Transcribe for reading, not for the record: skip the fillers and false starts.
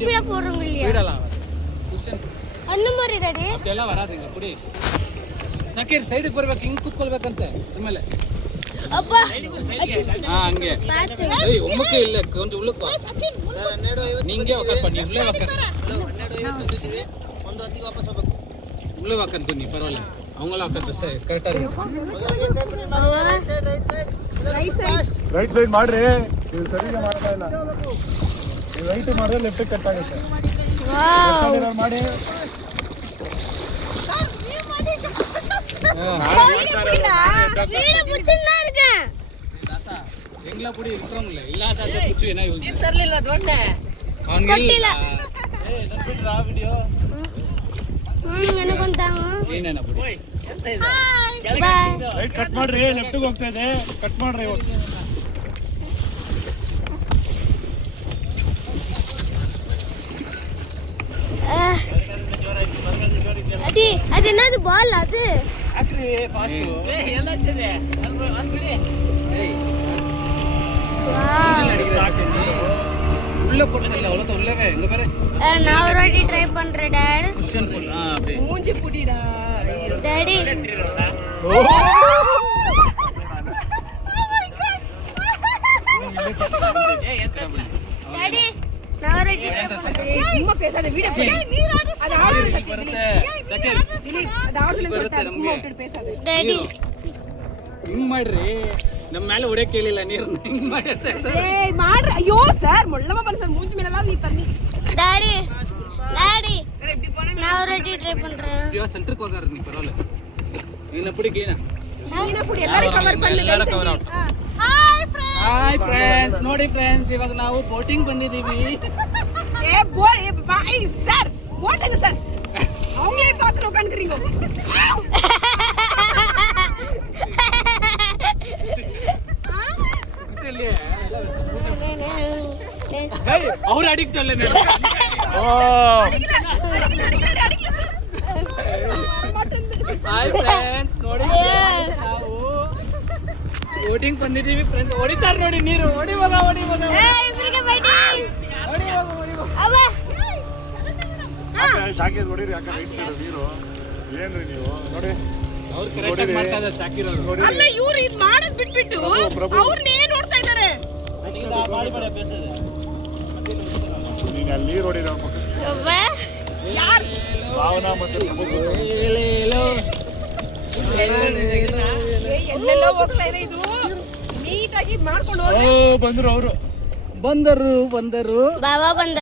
speedo போறோம் இல்லையா ஸ்பீடலாம் question ಅನ್ನ ಮರಿ ರೆಡಿ ಅದೆಲ್ಲ ವರಾದಿಂಗ ಕುಡಿ ಸಕೀರ್ ಸೈಡಿಗೆ ಬರ್ಬೇಕು ಹಿಂಗ್ ಕುತ್ಕೊಳ್ಬೇಕಂತೆ ಆಮೇಲೆ ಅಪ್ಪ ಹಾ ಹಂಗೆ ಏಯ್ ಒಮ್ಮಕ್ಕೆ ಇಲ್ಲ ಕೊಂಚ ಉಳ್ಳಕ್ಕೆ ನಿಂಗೆ ವಾಕನ್ ಪಡಿ ಉಳ್ಳೆ ವಾಕನ್ ಒಂದು ಹೊತ್ತಿಗೆ ವಾಪಸ್ ಹೋಗ್ಬೇಕು ಉಳ್ಳೆ ವಾಕನ್ ಬನ್ನಿ ಪರವಾಗಿಲ್ಲ ಅವಂಗೆಲ್ಲ ವಾಕನ್ ಅಷ್ಟೇ ಕರೆಕ್ಟಾಗಿ ರೈಟ್ ಸೈಡ್ ಮಾಡ್ರಿ ನೀವು ಸರಿಯಾಗಿ ಮಾಡ್ತಾ ಇಲ್ಲ ನೀವು ರೈಟ್ ಮಾಡಿದ್ರೆ ಲೆಫ್ಟ್ ಕಟ್ ಆಗುತ್ತೆ ಮಾಡಿ வீடு புடிச்சிருந்தா இருக்கேன் தாசா எங்கள புடி இருக்கறோம்ல இல்ல தாசா புடிச்சு என்ன யூஸ் ತರಲಿಲ್ಲ ದೊಡ್ಡ ಕೊಟ್ಟಿಲ್ಲ ಏ ನನ್ಬಿಟ್ರಾ ವಿಡಿಯೋ ನನಗೆ ಒಂದಾಂಗ ಏನೇನ ಬುಡಿ ಬಾಯ್ ರೈಟ್ ಕಟ್ ಮಾಡ್ರಿ ಲೆಫ್ಟ್ ಗೆ ಹೋಗ್ತಾ ಇದೆ ಕಟ್ ಮಾಡ್ರಿ ಇವತ್ತು ಅಡಿ ಅದೇನದು ಬಾಲ್ ಅದು ಹಾಕ್ರಿ ಫಾಸ್ಟ್ ಏ ಎಲ್ಲ ಆಗ್ತದೆ ಅಂದ್ಬಿಡಿ ಏಯ್ உள்ள போட்டதில்ல அவ்வளவு உள்ளவே எங்க பாரு நான் ஒரு வாட்டி ட்ரை பண்றேன் டாட் குஷன் போடு அப்படியே ಮೂಂಜಿ ಪುಡಿಡಾ டாடி டாடி நான் ஒரு வாட்டி ட்ரை பண்றேன் சும்மா பேசாத வீடியோ நீர் அது ஆடுது ಬರುತ್ತೆ ಸಕೀರ್ ದಿಲೀಪ್ ಅದು ಆಡುದು ಬರುತ್ತೆ ಸುம்மா ನಮಗೆ ಬಿಟ್ಟು பேசாத டாடி ಹಿಂಗ್ ಮಾಡ್ರಿ ನಮ್ಮ ಮೇಲೆ ಹೊಡೆಯಕ್ಕೆ ಹೇಳಿಲ್ಲ ನೀರನ್ನ ಹಿಂಗ್ ಮಾಡಿರ್ತಾ ಏ ಮಾಡ್ರಿ ಅಯ್ಯೋ ಸರ್ ಮೊಳ್ಳಮ್ಮ ಬಂದ ಸರ್ ಮೂಂಜಿ ಮೇಲೆಲ್ಲ ನೀ ತನ್ನಿ டாடி டாடி நான் ஒரு வாட்டி ட்ரை பண்றேன் ಇವಾಗ ಸೆಂಟ್ರಿಗೆ ಹೋಗಾರ ನೀ ಪರವಾಗಿಲ್ಲ ಏನ ಪುಡಿ ಕ್ಲೀನಾ ನೀನ ಪುಡಿ ಎಲ್ಲರೂ ಕವರ್ பண்ணி ಎಲ್ಲರೂ ಕವರ್ ಔಟ್ ಹಾಯ್ ಫ್ರೆಂಡ್ಸ್ ನೋಡಿ ಫ್ರೆಂಡ್ಸ್ ಇವಾಗ ನಾವು ಬೋಟಿಂಗ್ ಬಂದಿದ್ದೀವಿ ஏ போய் பாய் சார் போடுங்க சார் அவங்களே பார்த்து உட்காந்துக்கிறீங்க ಅವ್ರು ಅಡಿಕ್ಟ್ ಅಲ್ಲ ಹಾಯ್ ಫ್ರೆಂಡ್ಸ್ ನೋಡಿ ನಾವು ಬೋಟಿಂಗ್ ಬಂದಿದ್ದೀವಿ ಫ್ರೆಂಡ್ಸ್ ಹೊಡಿತಾರ ನೋಡಿ ನೀರು ಹೊಡಿ ಹೋಗ ಹೊಡಿ ಹೋಗ ಇಬ್ಬರಿಗೆ ಫೈಟಿಂಗ್ ಹೊಡಿ ಹೋಗ ಹೊಡಿ ಹೋಗ ಅವ ಶಾಕಿರ್ ನೋಡಿರಿ ಯಾಕೆ ರೈಟ್ ಸೈಡ್ ನೀರು ಏನ್ರಿ ನೀವು ನೋಡಿ ಅವ್ರು ಕರೆಕ್ಟ್ ಆಗಿ ಮಾಡ್ತಾ ಇದ್ದಾರೆ ಶಾಕಿರ್ ಅವರು ನೋಡಿ ಅಲ್ಲ ಇವ್ರು ಇದು ಮಾಡೋದ್ ಬಿಟ್ಬಿಟ್ಟು ಅವ್ರನ್ನೇ ನೋಡ್ತಾ ಇದ್ದಾರೆ ಈಗ ಅಲ್ಲಿ ನೀರು ಹೊಡಿರೋ ಅವ ಯಾರು ಭಾವನಾ ಮತ್ತು ಎಲ್ಲೆಲ್ಲ ಹೋಗ್ತಾ ಇದೆ ಇದು ನೀಟಾಗಿ ಮಾಡ್ಕೊಂಡು ಹೋಗಿ ಬಂದ್ರು ಅವರು ಬಂದರು ಬಾಬಾ ಬಂದ